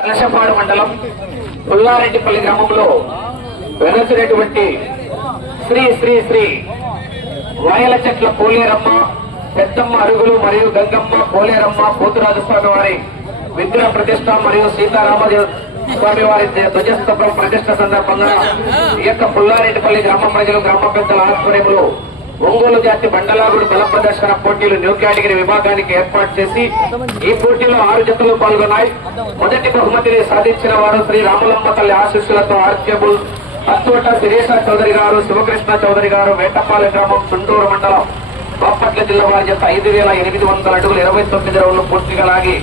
కలశపాడు మండలం పుల్లారెడ్డిపల్లి గ్రామంలో వెలసినటువంటి శ్రీ శ్రీ శ్రీ వాయల చెట్ల పోలేరమ్మ పెద్దమ్మ అరుగులు మరియు గంగమ్మ పోలేరమ్మ పోతురాజు స్వామి వారి విగ్రహ ప్రతిష్ట మరియు సీతారామ స్వామి వారి ధ్వజస్తంభం ప్రతిష్ట సందర్భంగా ఈ యొక్క పుల్లారెడ్డిపల్లి గ్రామ ప్రజలు గ్రామ పెద్దల ఆధ్వర్యంలో ఒంగోలు జాతి బండలాగుడు బల ప్రదర్శన పోటీలు న్యూ కేటగిరీ విభాగానికి ఏర్పాటు చేసి ఈ పోటీలో 6 జతలు పాల్గొన్నాయి. మొదటి బహుమతిని సాధించిన వారు శ్రీ రాములమ్మ తల్లి ఆశీస్సులతో ఆర్కేబుల్ అత్తోట శిరీష చౌదరి గారు, శివకృష్ణ చౌదరి గారు, వేటపాలెం గ్రామం చుండూరు మండలం బాపట్ల జిల్లా వారి చేత 5800 అడుగులు 29 రౌండ్లు పూర్తిగా లాగి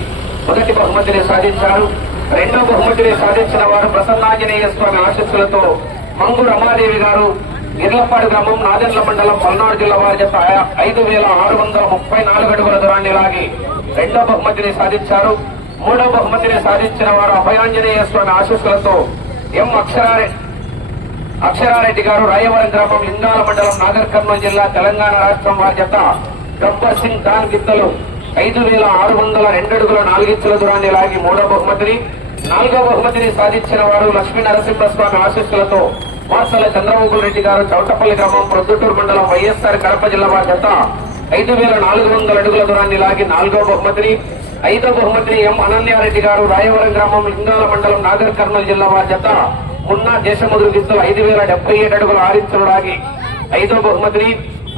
మొదటి బహుమతిని సాధించారు. రెండో బహుమతిని సాధించిన వారు ప్రసన్నాంజనేయ స్వామి ఆశీస్సులతో మంగు రమాదేవి గారు, ఇర్లపాడు గ్రామం నాదెండ్ల మండలం పల్నాడు జిల్లా వారి చేత 5634 అడుగుల దూరాన్ని లాగి రెండో బహుమతిని సాధించారు. మూడో బహుమతిని సాధించిన వారు అభయాంజనేయ స్వామి ఆశీస్సులతో ఎం అక్షరారెడ్డి గారు, రాయవరం గ్రామం లింగాల మండలం నాగర్ కర్నూలు జిల్లా తెలంగాణ రాష్ట్రం వారి చేత గబ్బర్ సింగ్ ఖాన్ గిత్తలు 5602 అడుగుల 4 ఇంచుల దూరాన్ని లాగి మూడో బహుమతిని, నాలుగో బహుమతిని సాధించిన వారు లక్ష్మీ నరసింహస్వామి ఆశీస్సులతో వార్సల చంద్రబాబు రెడ్డి గారు, చౌటపల్లి గ్రామం ప్రొద్దుటూరు మండలం వైఎస్ఆర్ కడప జిల్లా వారి చేత 5400 అడుగుల దూరాన్ని లాగి నాలుగో బహుమతిని, ఐదో బహుమతిని ఎం అనన్యారెడ్డి గారు, రాయవరం గ్రామం లింగాల మండలం నాగర్ కర్నూలు జిల్లా వారి చేత మున్నా దేశముద్రు గిత్తలు 5077 అడుగుల 6 ఇంచులు లాగి ఐదో బహుమతిని,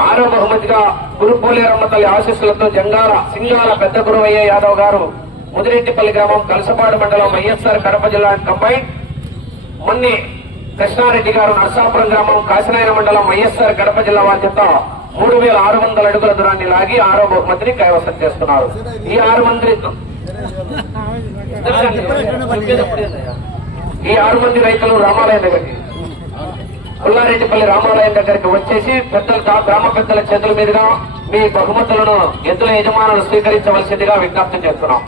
ఆరో బహుమతిగా గురుపోలేరమ్మ తల్లి ఆశీస్సులతో సింగాల పెద్ద గురవయ్య యాదవ్ గారు, ముదిరెడ్డిపల్లి గ్రామం కలసపాడు మండలం వైఎస్ఆర్ కడప జిల్లా కంబైన్ మొన్ని కృష్ణారెడ్డి గారు, నర్సాపురం గ్రామం కాశీనాయన మండలం వైఎస్ఆర్ కడప జిల్లా వారి చేత 3600 అడుగుల దూరాన్ని లాగి ఆరో బహుమతిని కైవసం చేస్తున్నారు. ఈ 6 మంది రైతులు రామాలయం దగ్గరికి పుల్లారెడ్డిపల్లి రామాలయం దగ్గరికి వచ్చేసి గ్రామ పెద్దల చేతుల మీదుగా మీ బహుమతులను ఎద్దుల యజమానులు స్వీకరించవలసిందిగా విజ్ఞప్తి చేస్తున్నాం.